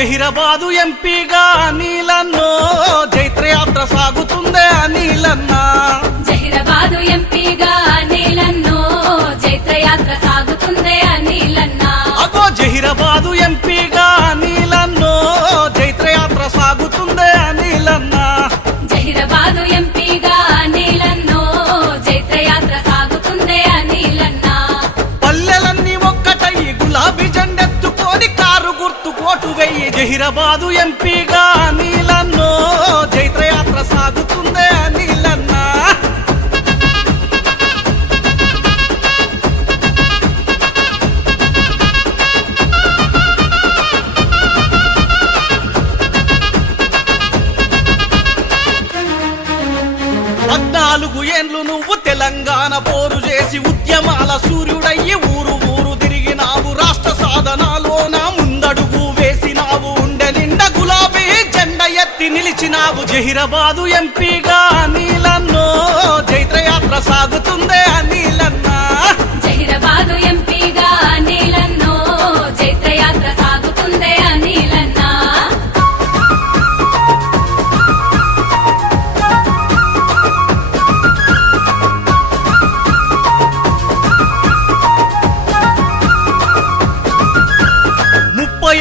జహీరాబాదు ఎంపీగా అనిలన్నో జైత్రయాత్ర సాగుతుందే అనిలన్న. జహీరాబాదు ఎంపీగా అనిలన్నో జైత్రయాత్ర సాగుతుందే అనిలన్న. అగో జహీరాబాదు ఎంపీగా అనిలన్నో జైత్రయాత్ర సాగుతుందే అనిలన్న. జహీరాబాదు ఎంపీగా అనిలన్నో జైత్రయాత్ర సాగుతుందే అనిలన్న. పల్లెలన్నీ ఒక్కటయ్యి గులాబీ జెండెత్తుకొని కారు గుర్తు కోటు వెయ్యి. జహీరాబాదు ఎంపీగా అనిలన్నో జైత్రయాత్ర సాగుతుందే అనిలన్న. పద్నాలుగు ఏండ్లు నువ్వు తెలంగాణ పోరు చేసి ఉద్యమాల సూర్యుడయ్యి ఊరు ఊరు తిరిగినావు. రాష్ట్ర సాధనాలోన ముందడుగు వేసినావు. ఉండె నిండా గులాబీ జెండ ఎత్తి నిలిచినావు. జహీరాబాదు ఎంపీగా అనిలన్నో జైత్రయాత్ర సాగుతుందే అనిలన్న. జహీరాబాదు ఎంపీగా అనిలన్నో జైత్రయాత్ర సాగుతుందే అనిలన్న.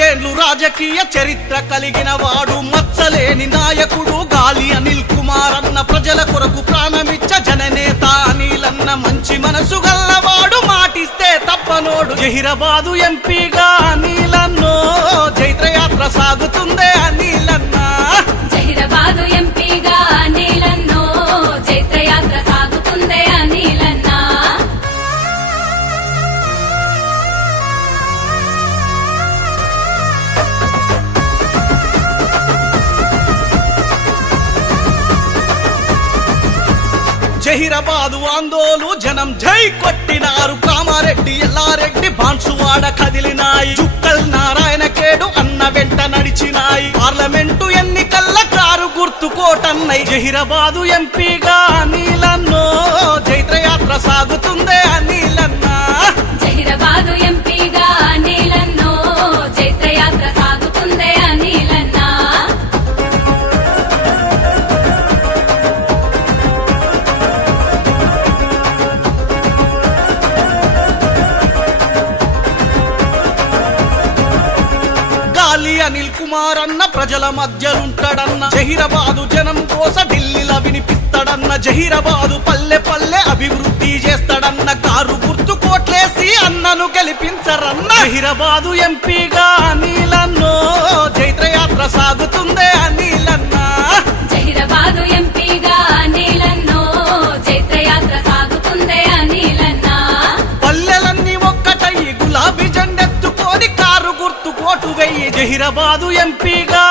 ఏండ్లు రాజకీయ చరిత్ర కలిగిన వాడు, మచ్చలేని నాయకుడు గాలి అనిల్ కుమార్ అన్న. ప్రజల కొరకు ప్రాణమిచ్చ జననేత అనిలన్న. మంచి మనసు గల్లవాడు, మాటిస్తే తప్పనోడు. జహీరాబాదు ఎంపీగా అనిలన్నో జైత్రయాత్ర సాగుతుందే అనిలన్న. జహీరాబాదు ఎంపీగా అనిలన్నో జైత్రయాత్ర సాగుతుందే అనిలన్న. జహీరాబాదు ఆందోళన జనం జై కొట్టినారు. కామారెడ్డి ఎల్లారెడ్డి బాన్సువాడ కదిలినాయి. చుక్కల్ నారాయణ కేడు అన్న వెంట నడిచినాయి. పార్లమెంటు ఎన్నికల్ల కారు గుర్తు కోటన్నై. జహీరాబాదు ఎంపీగా అనిలన్నో జైత్రయాత్ర సాగుతుందే అనిలన్న. జహీరాబాదు ఎంపీగా అనిలన్నో జైత్రయాత్ర సాగుతుందే అనిలన్న. గాలి అనిల్ కుమార్ అన్న ప్రజల మధ్యలుంటాడన్న. జహీరాబాదు జనం కోస ఢిల్లీలో వినిపిస్తాడన్న. జహీరాబాదు పల్లె పల్లె అభివృద్ధి చేస్తాడన్న. కారు గుర్తు కోట్లేసి అన్నను గెలిపించరన్న. జహీరాబాదు ఎంపీగా అనిలన్నో జైత్రయాత్ర సాగుతుందే అనిలన్న. జహీరాబాదు ఎంపీగా అనిలన్నో జైత్రయాత్ర సాగుతుందే అనిలన్న. పల్లెలన్నీ ఒక్కటయ్యి గులాబీ జెండెత్తుకొని కారు గుర్తు కోటు వెయ్యి. జహీరాబాదు ఎంపీగా